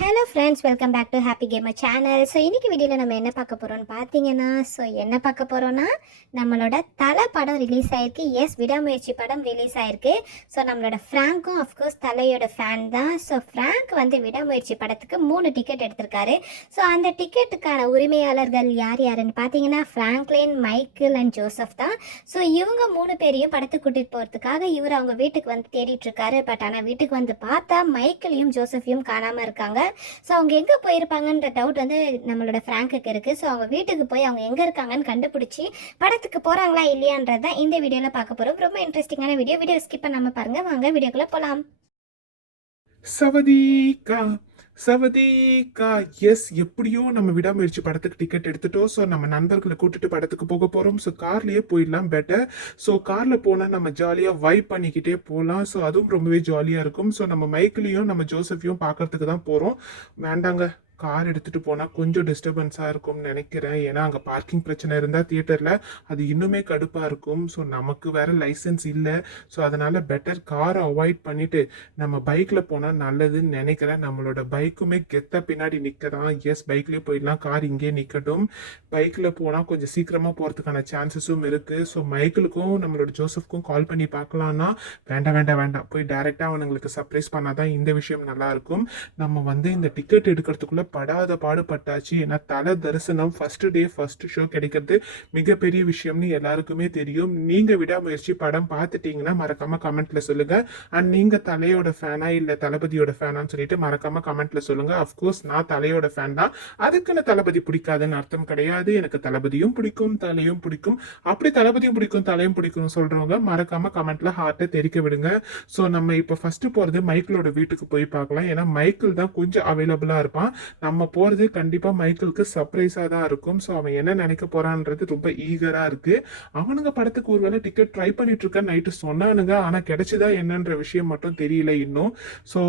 Hello friends, welcome back to happy gamer channel. So இன்றைக்கி வீடியோவில் நம்ம என்ன பார்க்க போகிறோம்னு பார்த்தீங்கன்னா, என்ன பார்க்க போகிறோன்னா நம்மளோட தலை படம் ரிலீஸ் ஆகிருக்கு. எஸ், விடாமுயற்சி படம் ரிலீஸ் ஆகிருக்கு. ஸோ நம்மளோட ஃப்ராங்க்கும் அஃப்கோர்ஸ் தலையோட ஃபேன் தான். ஸோ ஃப்ராங்க் வந்து விடாமுயற்சி படத்துக்கு 3 டிக்கெட் எடுத்திருக்காரு. ஸோ அந்த டிக்கெட்டுக்கான உரிமையாளர்கள் யார் யாருன்னு பார்த்தீங்கன்னா ஃப்ராங்க்லின், மைக்கேல் அண்ட் ஜோசப் தான். ஸோ இவங்க 3 பேரையும் படத்துக்கு கூட்டிகிட்டு போகிறதுக்காக இவர் அவங்க வீட்டுக்கு வந்து தேடிட்டுருக்காரு. பட் ஆனால் வீட்டுக்கு வந்து பார்த்தா மைக்கேலையும் ஜோசஃபையும் காணாமல் இருக்காங்க. ஸோ அவங்க எங்கே போயிருப்பாங்கன்ற டவுட் வந்து நம்மளோட ஃப்ராங்குக்கு இருக்குது. ஸோ அவங்க வீட்டுக்கு போய் அவங்க எங்கே இருக்காங்கன்னு கண்டுபிடிச்சி படத்துக்கு போகிறாங்களா இல்லையான்றது தான் இந்த வீடியோவில் பார்க்க போகிறோம். ரொம்ப இன்ட்ரெஸ்டிங்கான வீடியோ ஸ்கிப் பண்ணாமல் பாருங்கள். வாங்க வீடியோக்குள்ளே போகலாம். சவதீகா சவதீகா எஸ், எப்படியோ நம்ம விடாமுயற்சி படத்துக்கு டிக்கெட் எடுத்துட்டோம். ஸோ நம்ம நண்பர்களை கூட்டிட்டு படத்துக்கு போக போகிறோம். ஸோ கார்லேயே போயிடலாம் பெட்டர். ஸோ காரில் போனால் நம்ம ஜாலியாக வைப் பண்ணிக்கிட்டே போகலாம். ஸோ அதுவும் ரொம்பவே ஜாலியாக இருக்கும். ஸோ நம்ம மைக்கிளையும் நம்ம ஜோசஃபையும் பார்க்கறதுக்கு தான் போகிறோம். வேண்டாங்க, கார் எடுத்துகிட்டு போனால் கொஞ்சம் டிஸ்டர்பன்ஸாக இருக்கும்னு நினைக்கிறேன். ஏன்னா அங்கே பார்க்கிங் பிரச்சனை இருந்தால் தியேட்டரில் அது இன்னுமே கடுப்பாக இருக்கும். ஸோ நமக்கு வேறு லைசன்ஸ் இல்லை. ஸோ அதனால் பெட்டர் காரை அவாய்ட் பண்ணிவிட்டு நம்ம பைக்கில் போனால் நல்லதுன்னு நினைக்கிறேன். நம்மளோட பைக்குமே கெத்த பின்னாடி நிற்கதான். எஸ், பைக்லேயே போயிடலாம். கார் இங்கே நிற்கட்டும். பைக்கில் போனால் கொஞ்சம் சீக்கிரமாக போகிறதுக்கான சான்சஸும் இருக்குது. ஸோ மைக்கிளுக்கும் நம்மளோட ஜோசஃப்க்கும் கால் பண்ணி பார்க்கலான்னா வேண்டாம், போய் டைரெக்டாக அவனுங்களுக்கு சர்ப்ரைஸ் பண்ணால் தான் இந்த விஷயம் நல்லாயிருக்கும். நம்ம வந்து இந்த டிக்கெட் எடுக்கிறதுக்குள்ளே படாத பாடுபட்டாச்சு. ஏன்னா தலை தரிசனம் ஃபர்ஸ்ட் டே ஃபர்ஸ்ட் ஷோ கிடைக்கிறது மிகப்பெரிய விஷயம்னு எல்லாருக்குமே தெரியும். நீங்க விடாமுயற்சி படம் பார்த்துட்டீங்கன்னா மறக்காம கமெண்ட்ல சொல்லுங்க. அண்ட் நீங்க தலையோட ஃபேனா இல்ல தளபதியோட ஃபேனான்னு சொல்லிட்டு மறக்காம கமெண்ட்ல சொல்லுங்க. அஃப்கோர்ஸ் நான் தலையோட ஃபேன் தான். அதுக்குன்னு தளபதி பிடிக்காதுன்னு அர்த்தம் கிடையாது. எனக்கு தளபதியும் பிடிக்கும், தலையும் பிடிக்கும். அப்படி தளபதியும் பிடிக்கும், தலையும் பிடிக்கும் சொல்றவங்க மறக்காம கமெண்ட்ல ஹார்ட்டை தெரிக்க விடுங்க. ஸோ நம்ம இப்போ ஃபர்ஸ்ட் போறது மைக்கிளோட வீட்டுக்கு போய் பார்க்கலாம். ஏன்னா மைக்கிள் தான் கொஞ்சம் அவைலபிளா இருப்பான். நம்ம போகிறது கண்டிப்பாக மைக்கிளுக்கு சர்ப்ரைஸாக தான் இருக்கும். ஸோ அவன் என்ன நினைக்க போகிறான்றது ரொம்ப ஈகராக இருக்குது. அவனுங்க படத்துக்கு ஒரு வேளை டிக்கெட் ட்ரை பண்ணிட்டு இருக்க நைட்டு சொன்னானுங்க. ஆனால் கிடைச்சதா என்னன்ற விஷயம் மட்டும் தெரியல இன்னும். ஸோ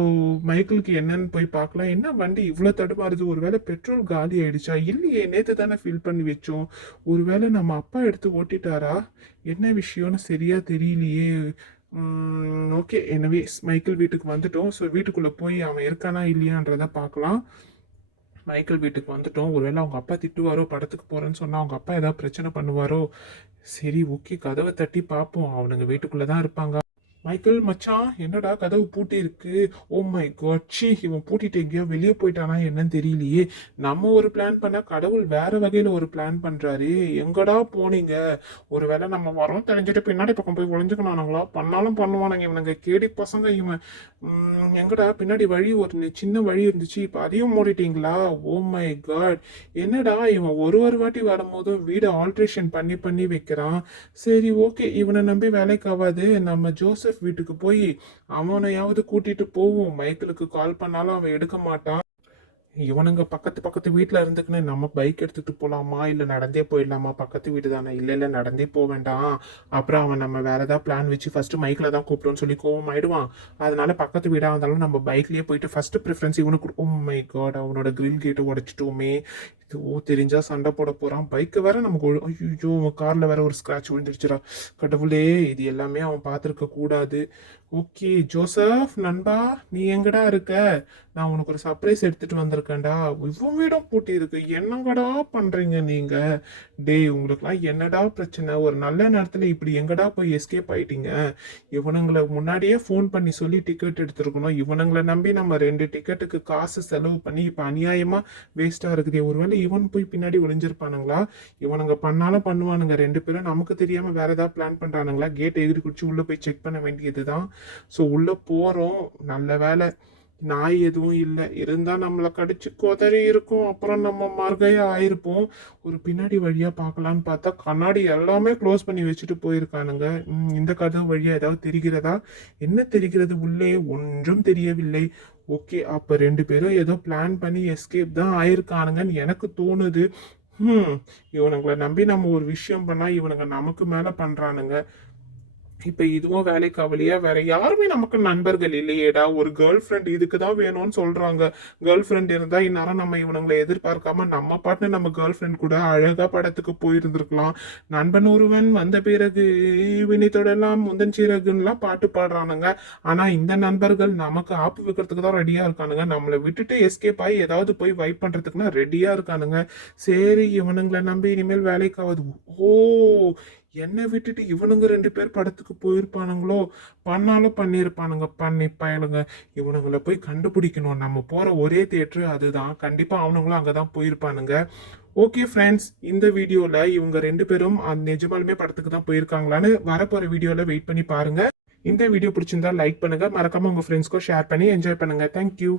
மைக்கிளுக்கு என்னன்னு போய் பார்க்கலாம். என்ன வண்டி இவ்வளோ தடுமாறுது? ஒரு வேளை பெட்ரோல் காலி ஆயிடுச்சா? இல்லையே, நேற்று தானே ஃபில் பண்ணி வச்சோம். ஒரு வேளை நம்ம அப்பா எடுத்து ஓட்டிட்டாரா? என்ன விஷயம்னு சரியா தெரியலையே. ஓகே, எனவே மைக்கிள் வீட்டுக்கு வந்துட்டோம். ஸோ வீட்டுக்குள்ளே போய் அவன் இருக்கானா இல்லையான்றதை பார்க்கலாம். மைக்கேல் வீட்டுக்கு வந்துட்டோம். ஒருவேளை அவங்க அப்பா திட்டுவாரோ, படத்துக்கு போகிறேன்னு சொன்னால் அவங்க அப்பா ஏதாவது பிரச்சனை பண்ணுவாரோ. சரி, ஓகே, கதவை தட்டி பார்ப்போம். அவனுங்க வீட்டுக்குள்ளே தான் இருப்பாங்க. மைக்கேல் மச்சான், என்னடா கதவு பூட்டி இருக்கு? ஓ மை காட், சி, இவன் பூட்டிட்டு எங்கேயோ வெளியே போயிட்டானா என்னன்னு தெரியலையே. நம்ம ஒரு பிளான் பண்ணா கடவுள் வேற வகையில ஒரு பிளான் பண்றாரு. எங்கடா போனீங்க? ஒருவேளை நம்ம வரோம் தெரிஞ்சுட்டு பின்னாடி பக்கம் போய் ஒளிஞ்சுக்கணுங்களா? பண்ணாலும் பண்ணுவானுங்க இவனுங்க, கேடி பசங்க இவன். எங்கடா பின்னாடி வழி, ஒரு சின்ன வழி இருந்துச்சு, இப்போ அதையும் மூடிட்டீங்களா? ஓ மை காட், என்னடா இவன் ஒரு வாட்டி வரும்போது வீடை ஆல்ட்ரேஷன் பண்ணி பண்ணி வைக்கிறான். சரி, ஓகே, இவனை நம்பி வேலைக்கு ஆகாது. நம்ம ஜோசப் வீட்டுக்கு போய் அவனையாவது கூட்டிட்டு போவோம். மைக்கிளுக்கு கால் பண்ணாலும் அவன் எடுக்க மாட்டான். இவனுங்க பக்கத்து வீட்டில் இருந்துக்குன்னு நம்ம பைக் எடுத்துகிட்டு போகலாமா இல்லை நடந்தே போயிடலாமா? பக்கத்து வீடு தானே. இல்லை நடந்தே போக வேண்டாம். அப்புறம் அவன் நம்ம வேறு ஏதாவது பிளான் வச்சு ஃபஸ்ட்டு மைக்கில் தான் கூப்பிட்டோன்னு சொல்லி கோவம் ஆயிடுவான். அதனால பக்கத்து வீடாக இருந்தாலும் நம்ம பைக்லேயே போயிட்டு ஃபஸ்ட்டு ப்ரிஃபரன்ஸ் இவனுக்கு. ஓ மை காட், அவனோட கிரில் கேட்டை உடைச்சிட்டோமே. தெரிஞ்சா சண்டை போட போகிறான். பைக்கு வேற நமக்கு. ஐயோ, காரில் வேற ஒரு ஸ்க்ராட்ச் விழுந்துருச்சுடா. கடவுளே, இது எல்லாமே அவன் பார்த்துருக்க கூடாது. ஓகே ஜோசப் நண்பா, நீ எங்கடா இருக்க? நான் உனக்கு ஒரு சர்ப்ரைஸ் எடுத்துட்டு வந்திருக்கேன்டா. இவன் வீடும் பூட்டி இருக்கு. என்னங்கடா பண்றீங்க நீங்க? டேய், உங்களுக்குலாம் என்னடா பிரச்சனை? ஒரு நல்ல நேரத்துல இப்படி எங்கடா போய் எஸ்கேப் ஆயிட்டீங்க? இவனுங்களை முன்னாடியே ஃபோன் பண்ணி சொல்லி டிக்கெட் எடுத்துருக்கணும். இவனுங்களை நம்பி நம்ம 2 டிக்கெட்டுக்கு காசு செலவு பண்ணி இப்போ அநியாயமா வேஸ்டா இருக்குது. ஒருவேளை இவன் போய் பின்னாடி ஒளிஞ்சிருப்பானுங்களா? இவனுங்க பண்ணாலும் பண்ணுவானுங்க 2 பேரும். நமக்கு தெரியாம வேற ஏதாவது பிளான் பண்றானுங்களா? கேட் எகிரி குடிச்சு உள்ள போய் செக் பண்ண வேண்டியதுதான். ஸோ உள்ளே போகிறோம். நல்ல வேலை நாய் எதுவும் இல்லை. இருந்தால் நம்மளை கடிச்சு கொதறி இருக்கும். அப்புறம் நம்ம மறுகையாக ஆயிருப்போம். ஒரு பின்னாடி வழியாக பார்க்கலான்னு பார்த்தா கண்ணாடி எல்லாமே க்ளோஸ் பண்ணி வச்சுட்டு போயிருக்கானுங்க. இந்த கதவு வழியாக ஏதாவது தெரிகிறதா? என்ன தெரிகிறது? உள்ளே ஒன்றும் தெரியவில்லை. ஓகே, அப்போ 2 பேரும் ஏதோ பிளான் பண்ணி எஸ்கேப் தான் ஆயிருக்கானுங்கன்னு எனக்கு தோணுது. இவனுங்களை நம்பி நம்ம ஒரு விஷயம் பண்ணால் இவனுங்க நமக்கு மேலே பண்ணுறானுங்க. இப்ப இதுவும் வேலைக்கு ஆகலையா, வேற யாருமே நமக்கு நண்பர்கள் இல்லையேடா. ஒரு கேர்ள் ஃப்ரெண்ட் இதுக்கு தான் வேணும்னு சொல்றாங்க. கேர்ள் ஃப்ரெண்ட் இருந்தா இந்நேரம் நம்ம இவனுங்களை எதிர்பார்க்காம நம்ம பாட்டு நம்ம கேர்ள் ஃப்ரெண்ட் கூட அழகா படத்துக்கு போயிருந்திருக்கலாம். நண்பன் ஒருவன் வந்த பிறகு வினை தொடலாம் முந்தன் சிறகுன்னுலாம் பாட்டு பாடுறானுங்க. ஆனா இந்த நண்பர்கள் நமக்கு ஆப்பு வைக்கிறதுக்கு தான் ரெடியா இருக்கானுங்க. நம்மளை விட்டுட்டு எஸ்கேப் ஆகி ஏதாவது போய் வைப் பண்றதுக்குன்னா ரெடியா இருக்கானுங்க. சரி, இவனுங்களை நம்பி இனிமேல் வேலைக்கு ஆகுது. ஓ, என்னை விட்டுட்டு இவனுங்க 2 பேர் படத்துக்கு போயிருப்பானுங்களோ? பண்ணாலும் பண்ணியிருப்பானுங்க, பண்ணி பயலுங்க. இவனுங்களை போய் கண்டுபிடிக்கணும். நம்ம போற ஒரே தியேட்டர் அதுதான். கண்டிப்பா அவனுங்களும் அங்கதான் போயிருப்பானுங்க. ஓகே ஃப்ரெண்ட்ஸ், இந்த வீடியோல இவங்க 2 பேரும் நிஜமாலுமே படத்துக்கு தான் போயிருக்காங்களான்னு வரப்போற வீடியோல வெயிட் பண்ணி பாருங்க. இந்த வீடியோ பிடிச்சிருந்தா லைக் பண்ணுங்க, மறக்காம உங்க ஃப்ரெண்ட்ஸ்க்கும் ஷேர் பண்ணி என்ஜாய் பண்ணுங்க. தேங்க்யூ.